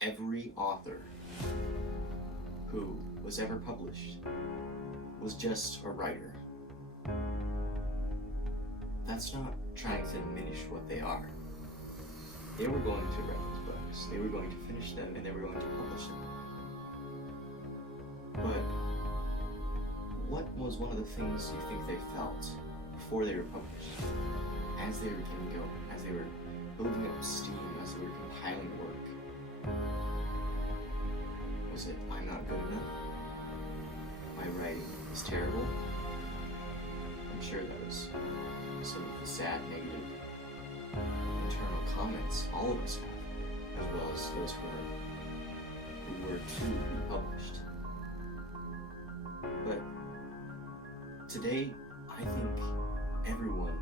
every author who was ever published was just a writer. That's not trying to diminish what they are. They were going to write these books, they were going to finish them, and they were going to publish them. But what was one of the things you think they felt before they were published? As they were getting going, as they were building up steam, as they were compiling work? Was it, I'm not good enough? My writing is terrible? I'm sure that was some of the sad, negative, internal comments all of us have, as well as those who were to be published. But today, I think everyone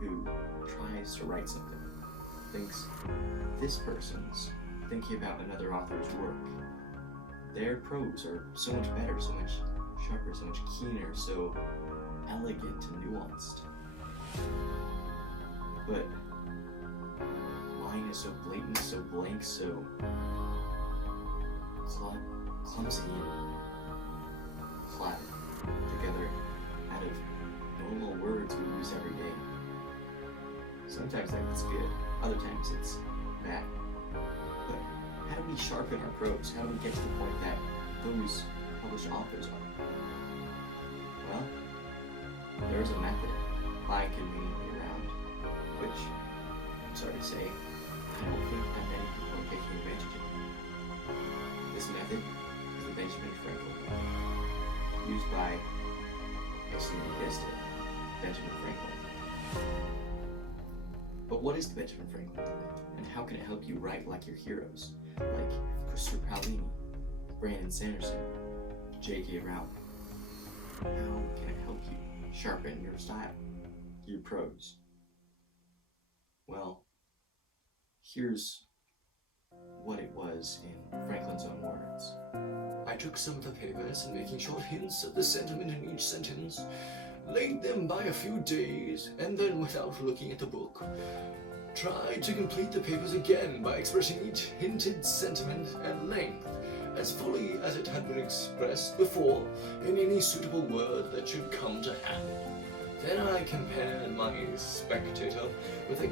who tries to write something thinks this person's thinking about another author's work. Their prose are so much better, so much sharper, so much keener, so elegant and nuanced. But mine is so blatant, so blank, so clumsy and flat together out of normal words we use every day. Sometimes that's good, other times it's bad. But how do we sharpen our prose? How do we get to the point that those published authors are? Well, there's a method I conveniently around, which, I'm sorry to say, I don't think that many people are taking advantage of. This method is the Benjamin Franklin method, used by, I assume you guessed it, Benjamin Franklin. But what is the Benjamin Franklin method, and how can it help you write like your heroes, like Christopher Paolini, Brandon Sanderson, J.K. Rowling? How can it help you sharpen your style, your prose? Well, here's what it was in Franklin's own words. I took some of the papers and, making short hints of the sentiment in each sentence, laid them by a few days, and then, without looking at the book, tried to complete the papers again by expressing each hinted sentiment at length, as fully as it had been expressed before, in any suitable word that should come to hand. Then I compared my spectator with a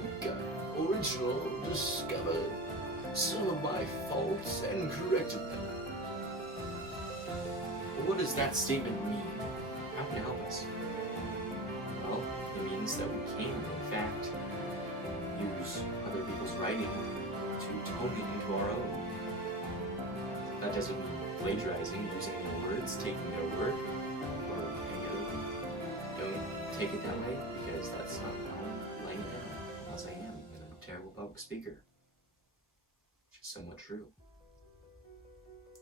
original, discovered some of my faults, and corrected them. But what does that statement mean? How can it help us? Well, it means that we can, in fact, use other people's writing to tone it into our own. That doesn't mean plagiarizing, using their words, taking their word, or don't take it that way, because that's not how I'm laying it down, unless I am a terrible public speaker, which is somewhat true.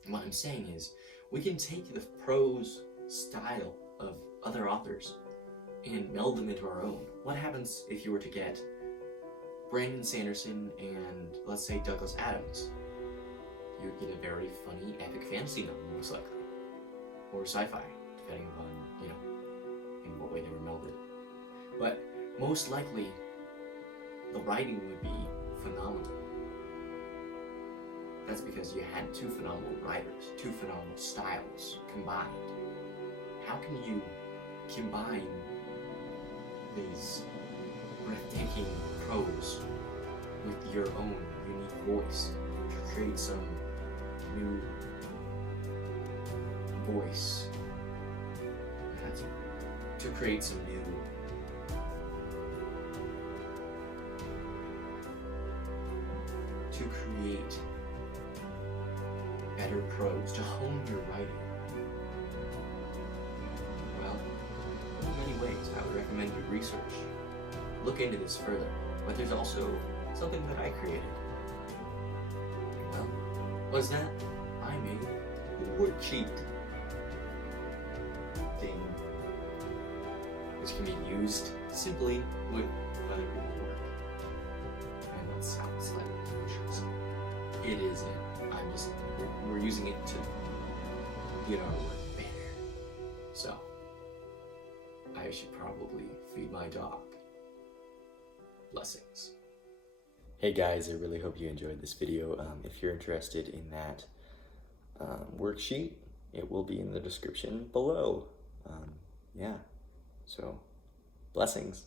What I'm saying is, we can take the prose style of other authors and meld them into our own. What happens if you were to get Brandon Sanderson and, let's say, Douglas Adams? You'd get a very funny epic fantasy novel, most likely. Or sci-fi, depending on, in what way they were melded. But most likely, the writing would be phenomenal. That's because you had two phenomenal writers, two phenomenal styles combined. How can you combine these breathtaking prose with your own unique voice to create some new voice? To create some new better prose, to hone your writing? Well, in many ways, I would recommend you research. Look into this further, but there's also something that I created. Well, was that I made a worksheet thing, which can be used simply with other people's work. And that sounds like emotions. It isn't. We're using it to get our work better. So, I should probably feed my dog. Blessings. Hey guys, I really hope you enjoyed this video. If you're interested in that worksheet, it will be in the description below. Yeah, so blessings.